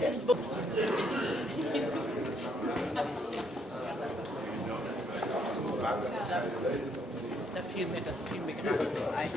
Das fiel mir gerade so ein.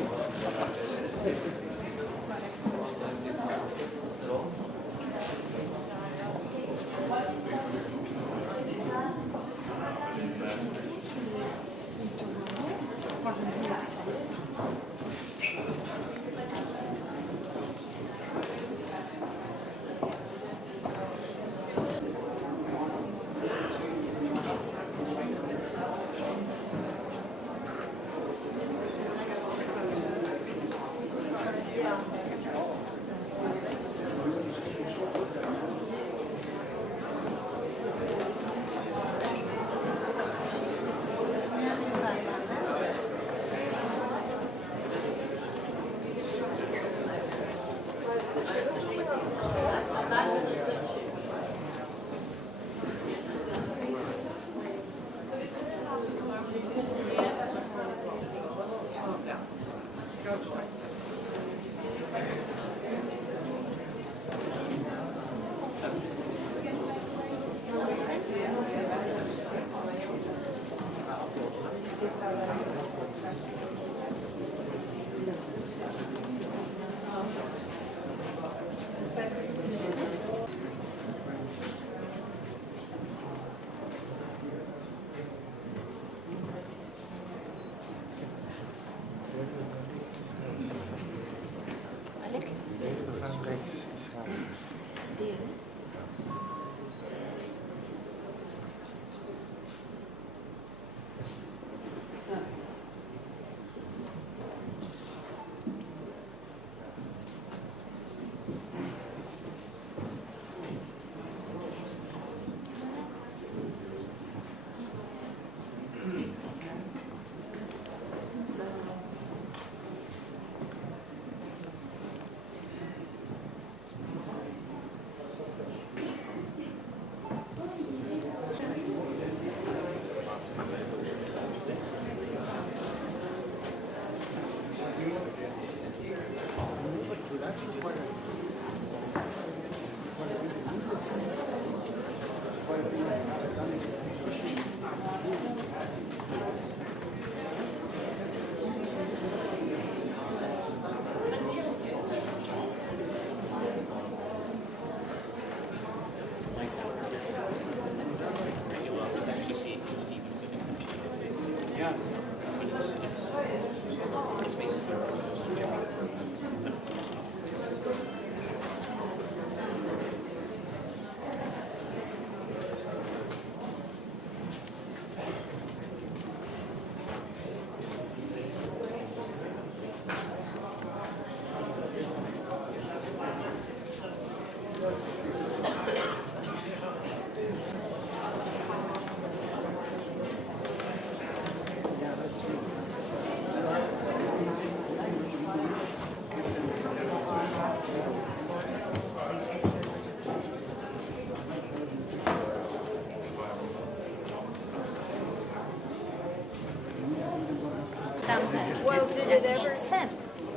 Well, did it ever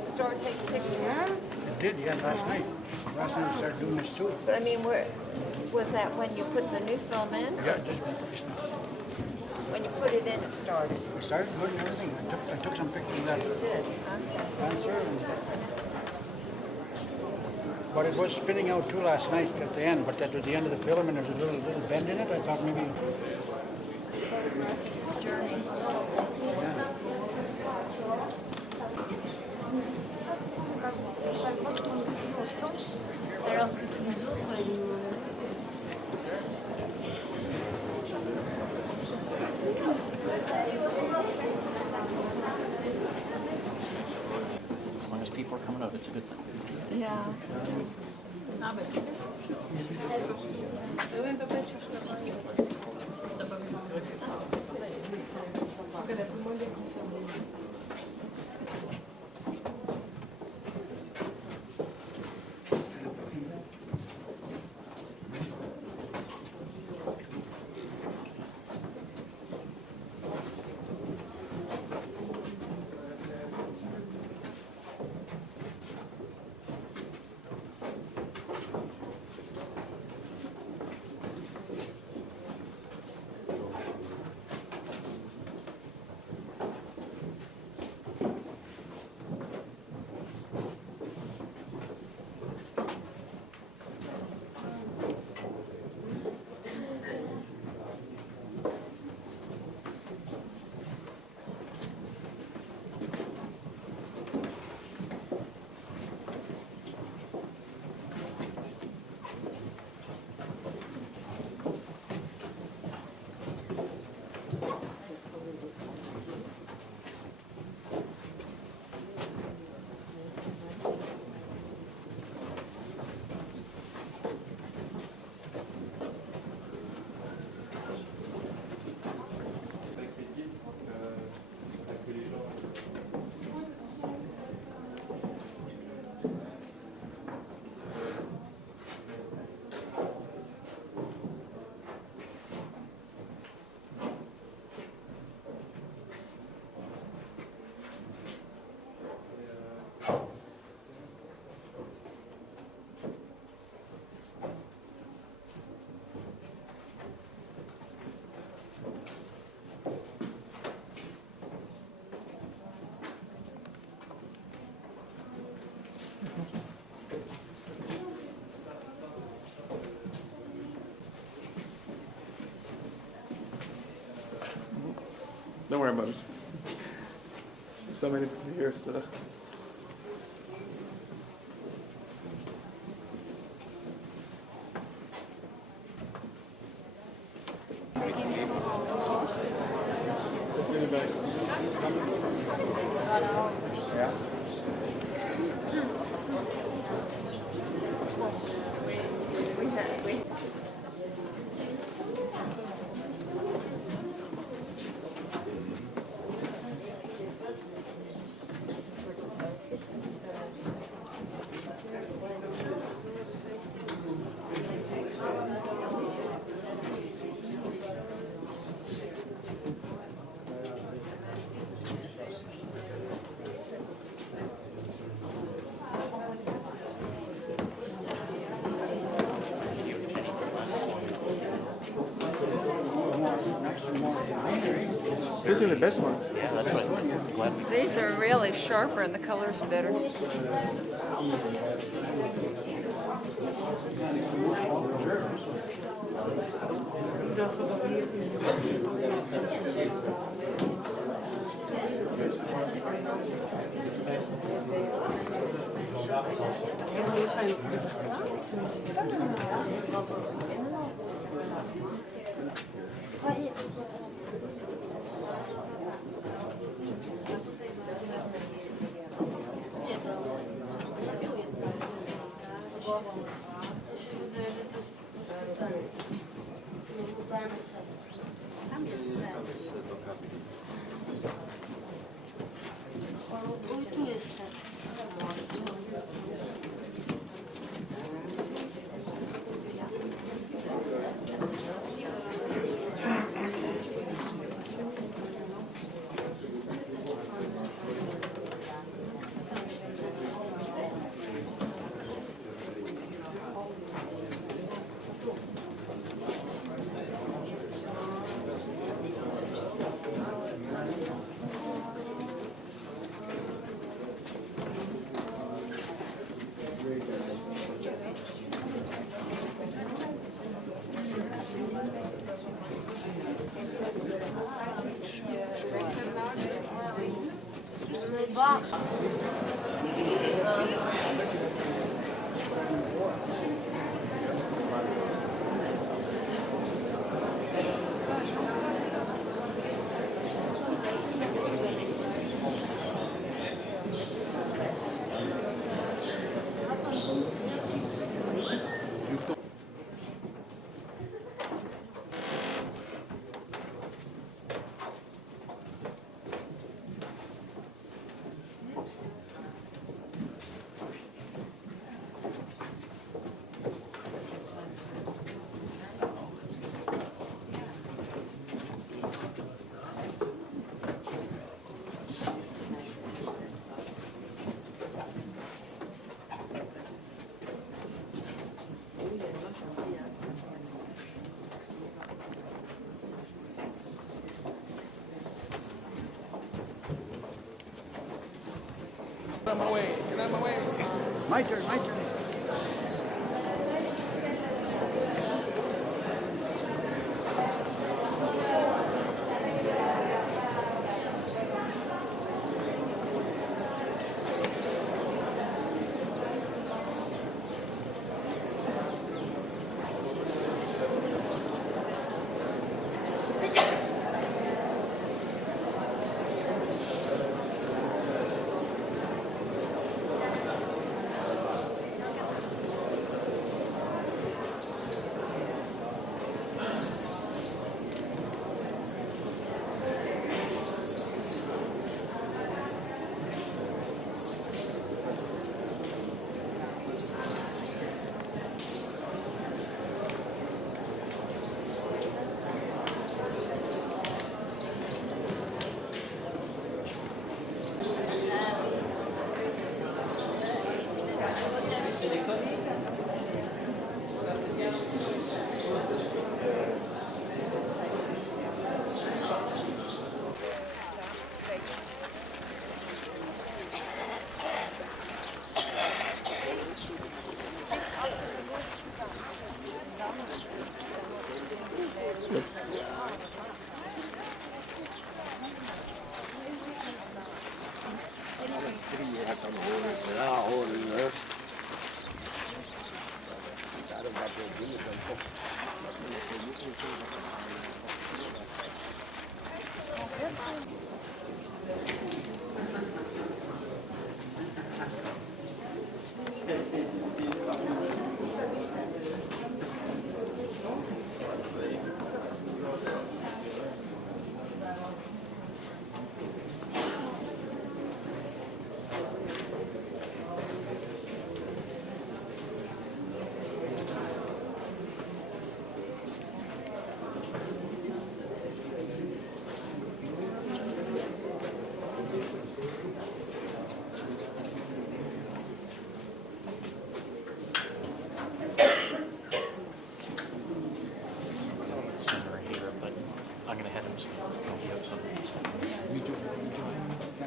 start taking pictures? It did, yeah, last night. Last night we started doing this too. But I mean, was that when you put the new film in? Yeah, just When you put it in, it started. we started doing everything. I took some pictures of that You did, okay. dancer. But it was spinning out too last night at the end, but that was the end of the film and there's a little bend in it. I thought maybe... Journey. Pero As long as people are coming out, it's a good thing. Yeah. Don't worry about it. So many people here, so. Really nice. Yeah. These are the best ones. Yeah, that's what I'm glad we These are really sharper and the colors are better. Get out of my way. Get out of my way. My turn, my turn.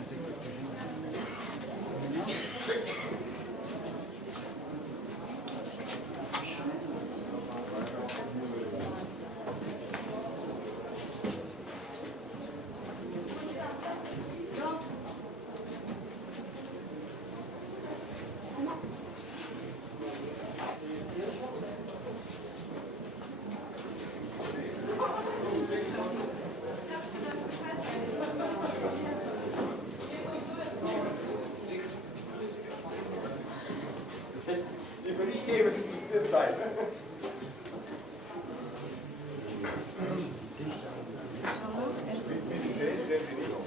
I think it was Ich gebe dir Zeit. Wie Sie sehen, sehen Sie nichts.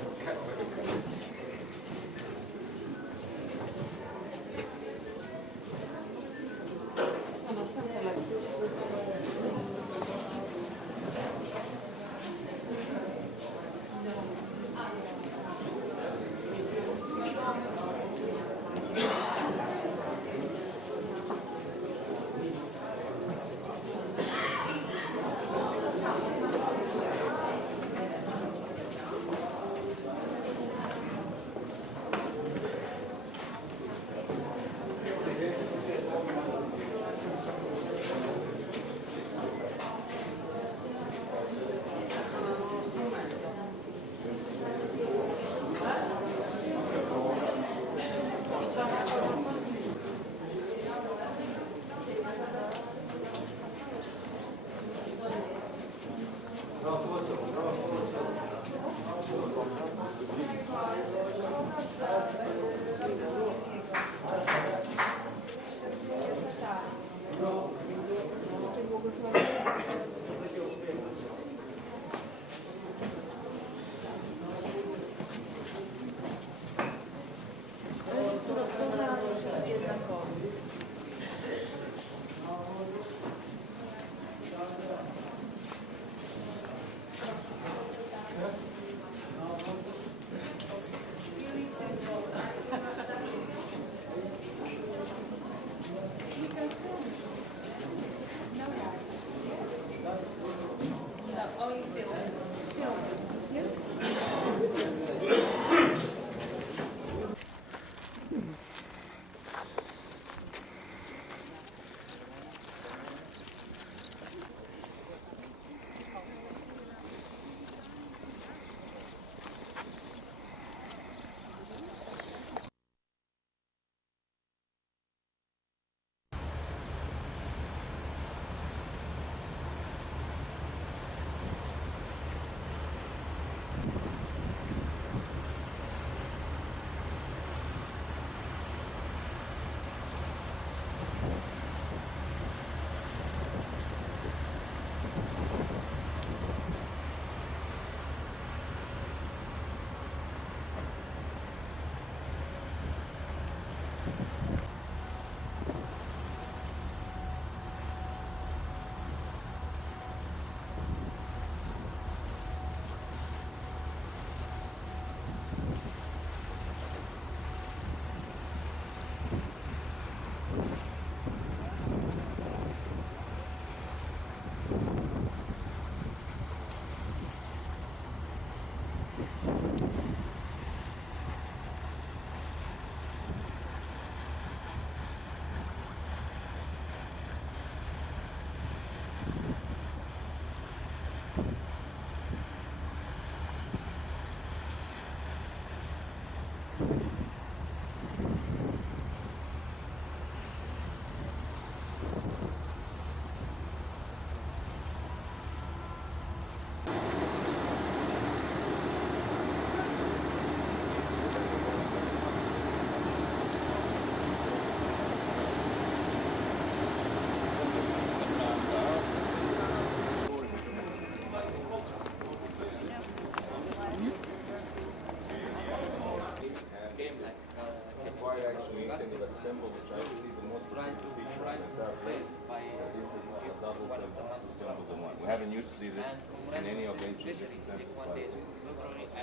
We haven't used to see this in any of the ancient temples.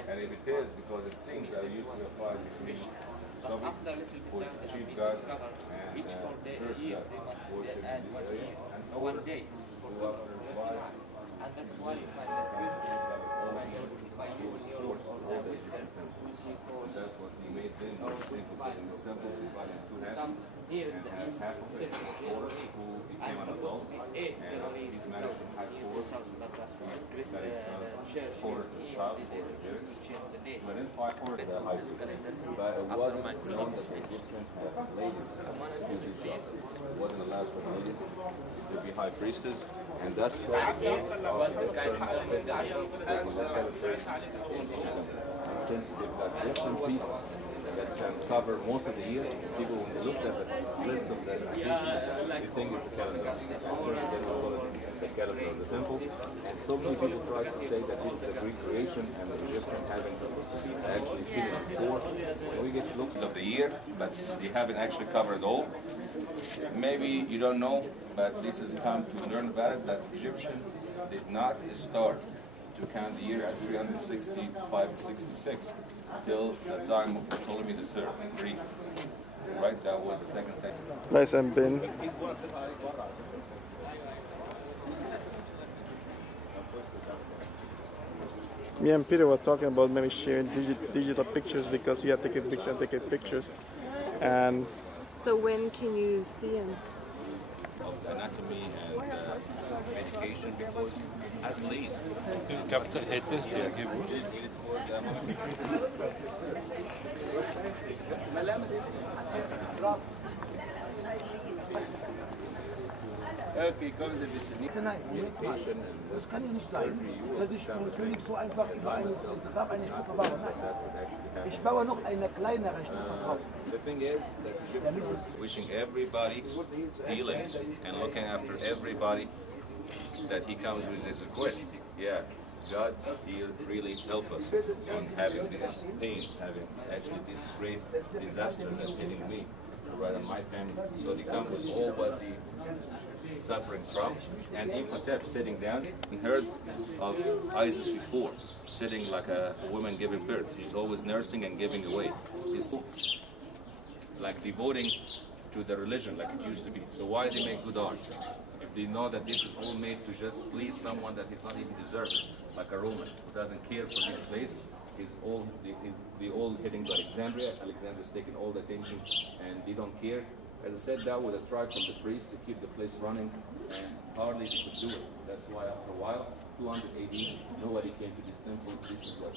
And if it is, because it seems that it used to be a fight between Soviet, who is the chief god, and the first god, worshipped in this area, and one day, who after a while, And that's why you find that all the different temples. in this temple divided into two halves, and half of it Horus, who became an adult, and he's managed to have Horus, that is Horus is child, Horus spirit. But in 500, the high priest. But it wasn't known that the Egyptians had ladies to do jobs. It wasn't allowed for ladies to be high priestess, and that's why the since they've got different pieces that can cover most of the year, people when they looked at the list of the pieces, they think it's a calendar. The calendar of the temple. And so many people try to say that this is a Greek creation and the Egyptian haven't actually seen it before. When we get looks of the year, but they haven't actually covered it all. Maybe you don't know, but this is time to learn about it, that Egyptian did not start to count the year as 365, 66 till the time of Ptolemy III, Greek. Right, that was the second century. Nice and Ben. Me and Peter were talking about maybe sharing digital pictures because you have to take pictures. And so when can you see him? Of anatomy and medication, because at least Capital HTS diye gibi. Okay, kommen Sie ein bisschen näher. Nein, das kann ja nicht sein, dass ich vom König so einfach über eine Grab eine Stufe baue. Nein, ich baue noch eine kleinere Stufe drauf. the thing is that Egyptians are wishing everybody healing and looking after everybody that he comes with his request. Yeah, God, he really help us on having this pain, having actually this great disaster that's hitting me, right on my family. So they come with all what they suffering from, and Imhotep sitting down and heard of Isis before, sitting like a woman giving birth. She's always nursing and giving away. It's like devoting to the religion like it used to be. So why they make good art? If they know that this is all made to just please someone that is not even deserving, like a Roman who doesn't care for this place, they all heading to Alexandria. Alexandria's taking all the attention and they don't care. As I said, that would have tried from the priests to keep the place running, and hardly they could do it. That's why after a while, 200 AD, nobody came to this temple. This is what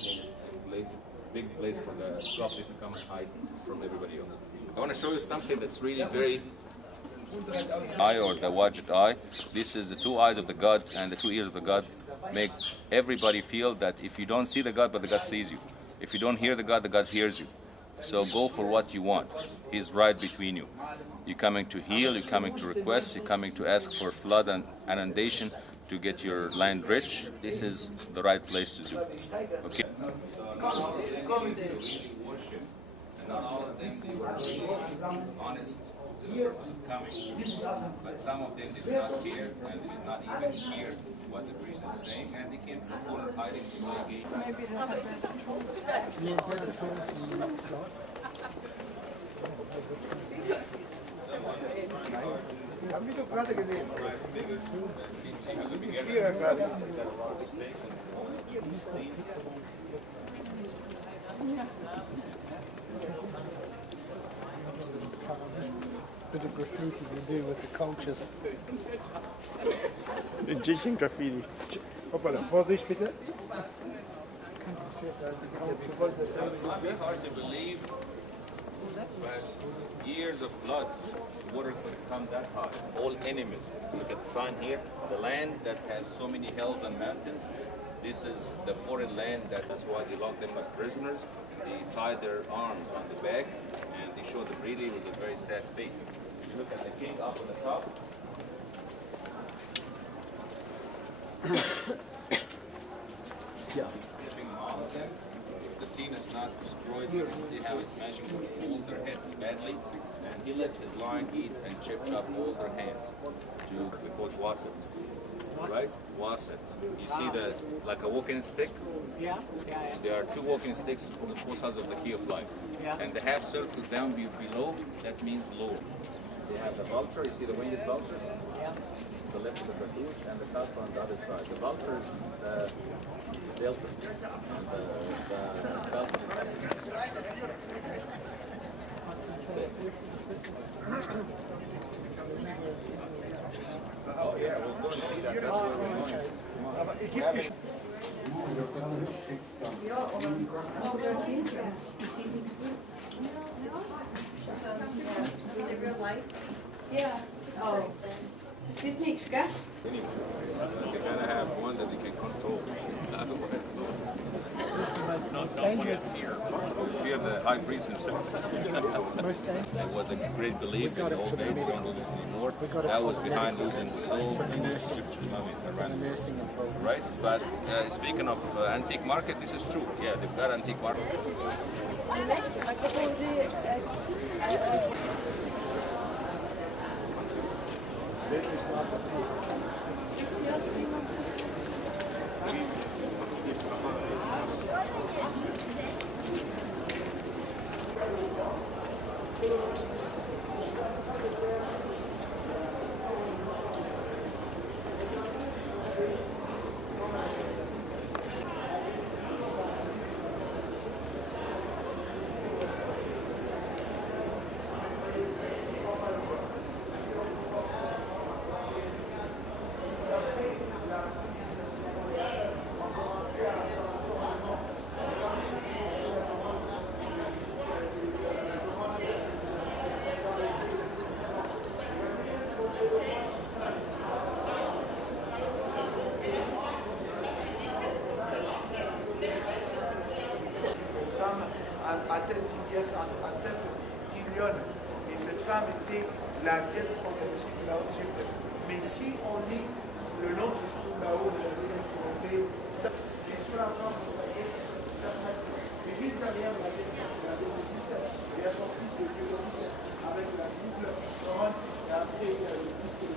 made it a big place for the prophet to come and hide from everybody else. I want to show you something that's really very eye, or the wajid eye. This is the two eyes of the God and the two ears of the God. Make everybody feel that if you don't see the God, but the God sees you. If you don't hear the God hears you. So go for what you want. He's right between you. You're coming to heal, you're coming to request, you're coming to ask for flood and inundation to get your land rich. This is the right place to do. Okay? And not all of them they were really honest to the purpose of coming. But some of them did not care and they did not even hear what the priest is saying, and they came to the corner hiding to my gate. Haben wir doch gerade gesehen. Bit of graffiti we do with the cultures. Egyptian graffiti. Hoppala, Vorsicht bitte. It might be hard to believe, but years of floods, water could come that high. All enemies. Look at the sign here. The land that has so many hills and mountains, this is the foreign land. That's why they locked them like prisoners. They tied their arms on the back, and they showed them really it was a very sad face. If you look at the king up on the top, he's skipping all of them. If the scene is not destroyed, you can see how he's smashing all their heads badly. And he let his lion eat and chip chop all their hands to, we call it waset. Right? Waset. You see the, like a walking stick? Yeah, yeah, There are two walking sticks on the four sides of the key of life. Yeah. And the half circle down below, that means lower. They have the vulture, you see the winged vulture? yeah. The left is the cartoon and the top on the other side. The vulture is the delta. And the vulture. Ja. Oh. Er zit niks, hè? You gotta have one that you can control. Otherwise, you fear the high priest himself. It was a great belief in the old days. We don't do this anymore. That was behind losing so many Egyptian mummies around. Right? But speaking of antique market, this is true. Yeah, they've got antique market. À tête d'une pièce, à tête d'une lionne. Et cette femme était la déesse protectrice de la haute Égypte. Mais si on lit le nom qui se trouve là-haut, de la deuxième s'il ça, et sur la forme de la pièce, ça et juste derrière la pièce, la deuxième, il y a son fils de Théodoris avec la double couronne, et après il y a le fils de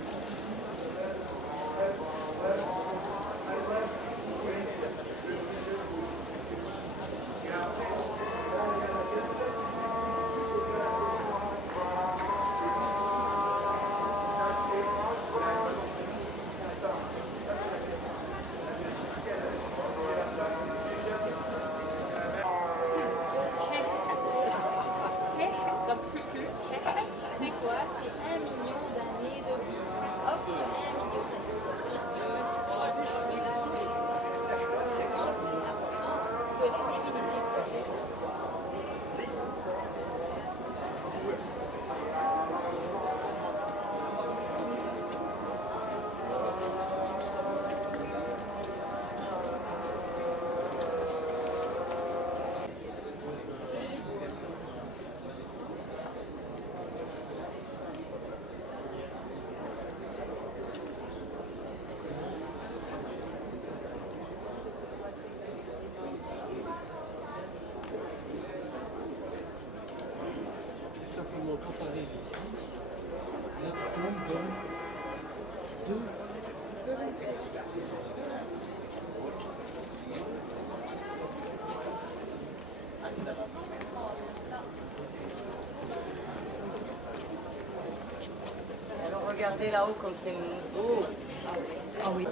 C'est quoi? C'est 1 million d'années de vie. Hop, 1 million d'années de vie. C'est important que les divinités protègent. Simplement quand tu arrives ici, là tu tombes dans deux. Alors regardez là-haut comme c'est beau. Ah oui.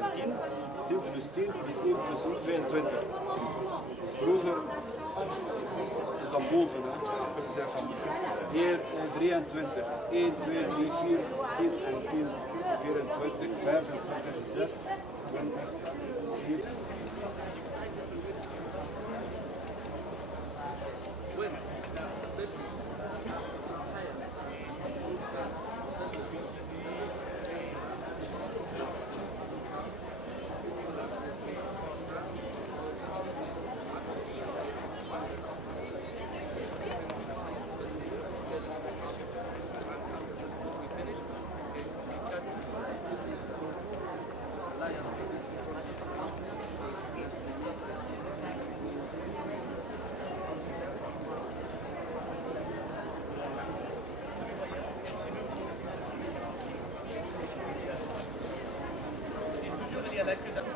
10 plus 10 plus 1 plus 1, 22. Dus vroeger, tot dan boven, hè, ik zeg van hier 23, 1, 2, 3, 4, 10 en 10, 24, 25, 26, 7.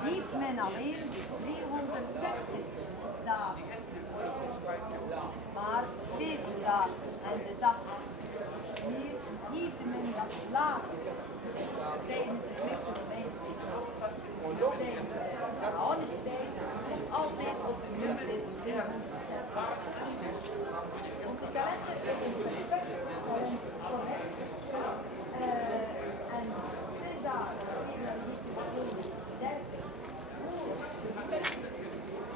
Heeft men alleen 360 dagen. Maar 7 dagen en de dag. Hier heeft men dat later. Tijdens de lichte mensen. De oude tijd is altijd op de nummer 7. Onze kalender is een perfect correct. En 6 dagen.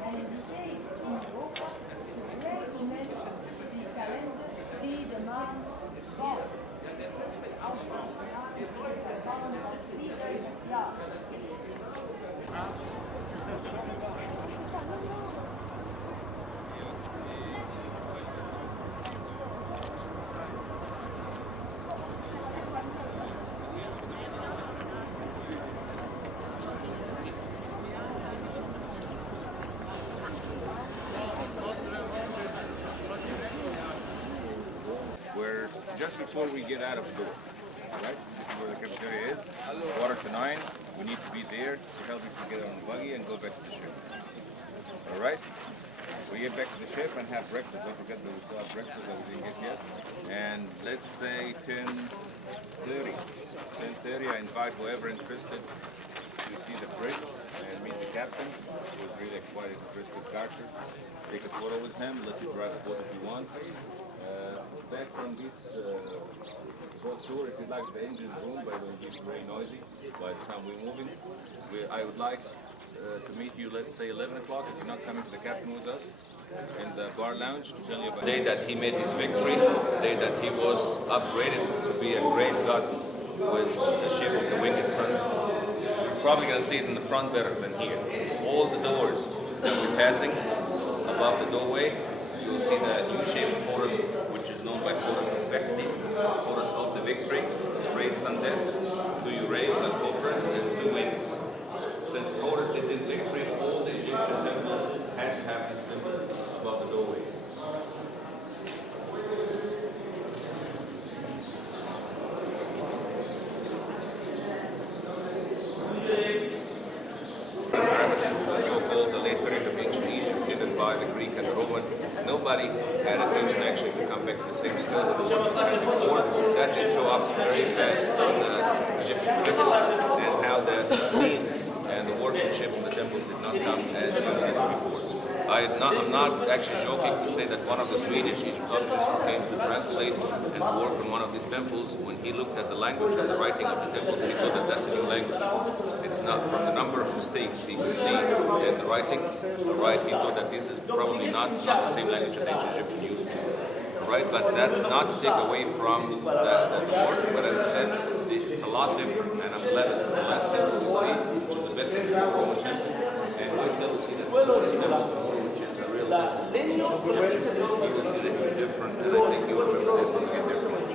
En die tijd in Europa just before we get out of the door. Alright, this is where the cafeteria is. 8:45. We need to be there to help you to get on the buggy and go back to the ship. Alright? We get back to the ship and have breakfast. Don't forget that we still have breakfast that we didn't get yet. And let's say 10:30. 10:30, I invite whoever interested to see the bridge and meet the captain. He was really quite interested with Carter. Take a photo with him, let you drive the boat if you want. Back from this boat tour, if you like the engine room, but it will be very noisy by the time we're moving. I would like to meet you, let's say 11 o'clock, if you're not coming to the captain with us, in the bar lounge to tell you about the day that he made his victory, the day that he was upgraded to be a great god with the ship of the Winged Sun. You're probably going to see it in the front better than here. All the doors that we're passing above the doorway, you'll see the U-shaped chorus, which is known by chorus of victory, chorus of the victory, raise Sundays, do you raise the cobras and 2 wings. Since Horus did this victory, all the Egyptian temples had to have this symbol above the doorways. Premises, the so-called the late period of ancient Egypt, given by the Greek and the Roman. Nobody had attention actually to come back to the same skills that the Egyptians had before. That did show up very fast on the Egyptian temples and how the scenes and the workmanship in the temples did not come as used as before. I'm not actually joking to say that one of the Swedish Egyptologists who came to translate and to work on one of these temples, when he looked at the language and the writing of the temples, he thought that that's a new language. It's not, from the number of mistakes he could see in the writing, right, he thought that this is probably not the same language that ancient Egyptian used. Right, but that's not to take away from the work, but as I said, it's a lot different, and I'm glad it's the last temple we see, which is the best Roman temple, and wait till we see the temple tomorrow, which is a real you will see that it's different, and I think you will remember this when we get there tomorrow.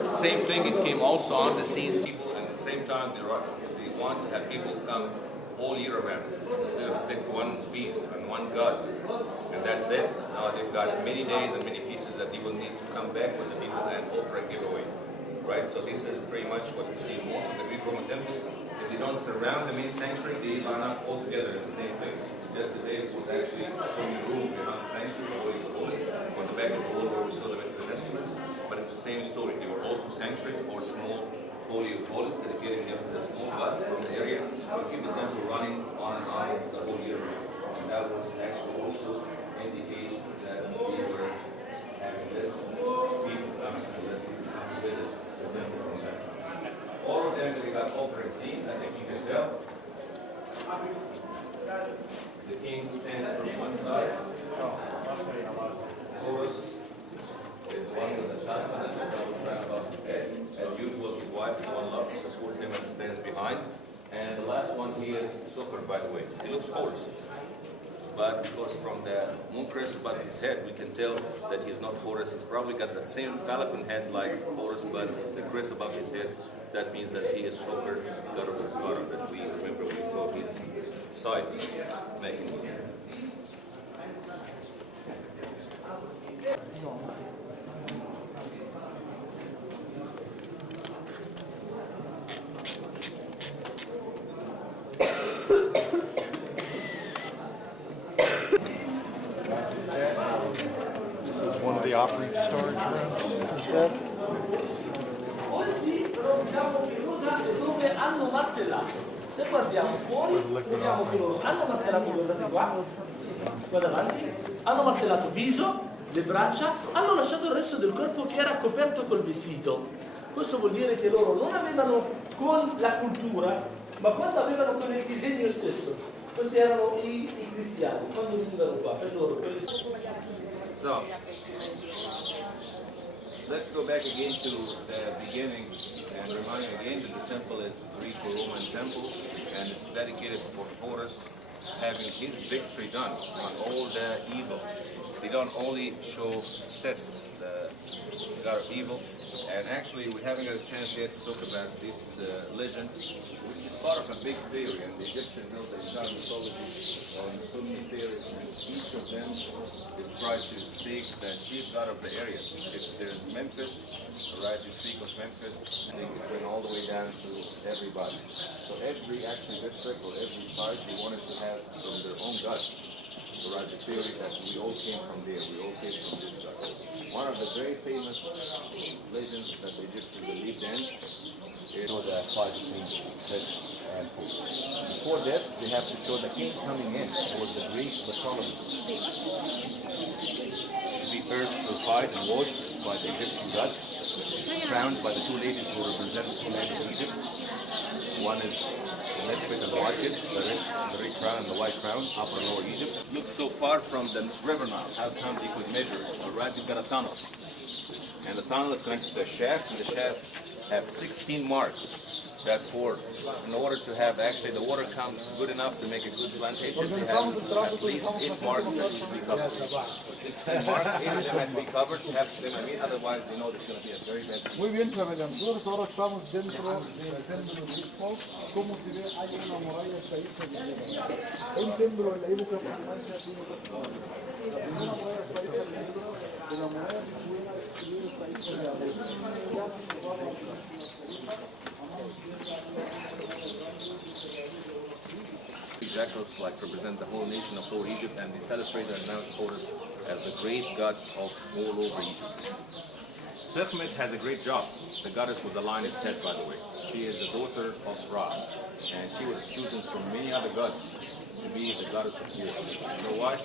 The same thing, it came also on the scenes, people, and at the same time, they want to have people come all year around, instead of stick to one feast and one god, and that's it. Now they've got many days and many feasts that they will need to come back with the people and offer a giveaway, right? So this is pretty much what we see in most of the Greek Roman temples. If they don't surround the main sanctuary, they line up all together in the same place. Yesterday it was actually so many rooms behind the sanctuary, Holy of Holies, on the back of the wall where we saw the Vatican instruments, but it's the same story. They were also sanctuaries or small Holy of Holies, dedicating them to the small gods from the area to keep the temple running on and on the whole year round. And that was actually also indicates that we were having less people coming to visit the temple from that time. All of them, we got offering scenes, I think you can tell. The king stands from one side. Horus is the one with the tapa and the double crown above his head. As usual, his wife is the one love to support him and stands behind. And the last one, he is Soccer, by the way. He looks Horus. But because from the moon crest above his head, we can tell that he's not Horus. He's probably got the same falcon head like Horus, but the crest above his head, that means that he is Soccer, god of Saqqara, that we remember we saw his side making. One of the offering storage rooms. Dove hanno martellato. Se guardiamo fuori, vediamo che loro hanno martellato, guardate qua davanti, hanno martellato viso, le braccia, hanno lasciato il resto del corpo che era coperto col vestito. Questo vuol dire che loro non avevano con la cultura, ma quando avevano con il disegno stesso. Questi erano i cristiani, quando venivano qua, per loro. So, let's go back again to the beginning and remind you again that the temple is Greco-Roman temple and it's dedicated for Horus having his victory done on all the evil. They don't only show Seth, the god of evil, and actually we haven't got a chance yet to talk about this legend, which is part of a big theory, and the Egyptians know the Islamic mythology on so many theories, and each of them is try to take the chief god of the area. If there's Memphis, all right, you speak of Memphis, and it went all the way down to everybody. So every action district or every site, they wanted to have from their own god. All right, the theory that we all came from there, we all came from this god. One of the very famous legends that the Egyptians believed in is the fight between this and Pope. Before that, they have to show the king coming in, who was the Greek Ptolemy. To be first to fight and watched by the Egyptian god, crowned by the two ladies who represent the land of Egypt. One is the Netfit and the Wajid, the red crown and the white crown, upper and lower Egypt. Look so far from the river now, how come they could measure it? All right, you've got a tunnel. And the tunnel is connected to the shaft, and the shaft have 16 marks. That for, in order to have actually the water comes good enough to make a good plantation, they have at least 8 marks that needs to be covered. So 16 marks, 8 of them have to be covered, have them, otherwise they know there's going to be a very bad season. Muy bien, nosotros ahora estamos dentro del templo de Big. Como se ve, hay una muralla que ahí se ve. El templo en la época romana tiene dos cosas. La primera muralla está ahí en el libro, de la muralla de Cuba, está ahí en la Jackals like represent the whole nation of whole Egypt, and they celebrate and announce Horus as the great god of all over Egypt. Sekhmet has a great job. The goddess was a lion's head, by the way. She is the daughter of Ra, and she was chosen from many other gods to be the goddess of war. You know why?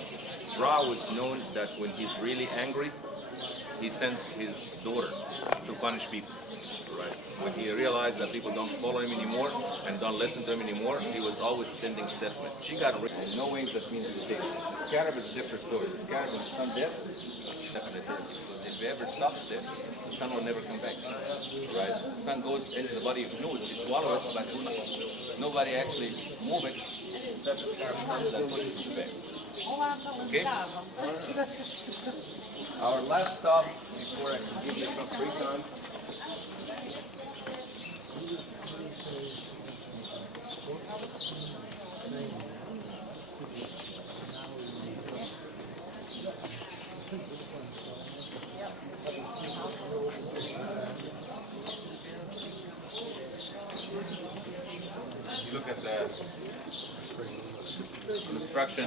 Ra was known that when he's really angry, he sends his daughter to punish people. Right. When he realized that people don't follow him anymore and don't listen to him anymore, he was always sending Sekhmet. She got rid of no wings that means the same. The scarab is a different story. The scarab, when the sun deaths, definitely. If it ever stops this, the sun will never come back. Right? The sun goes into the body of Noor. She swallows it, but nobody actually move it except the scarab comes and pushes it back. Okay? Our last stop before I can give you some free time. You look at the construction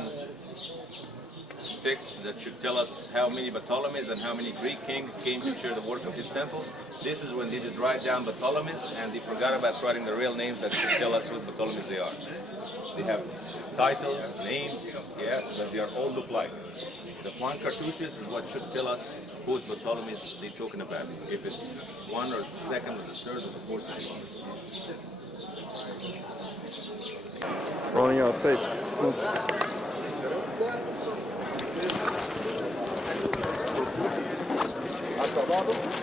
text that should tell us how many Ptolemies and how many Greek kings came to share the work of his temple. This is when they did write down Ptolemies, and they forgot about writing the real names that should tell us what Ptolemies they are. They have titles, names, yeah, but they are all look like. The plan cartouches is what should tell us whose Ptolemies they're talking about. If it's one or the second or the third or the fourth century. Running out of tape. Acabado.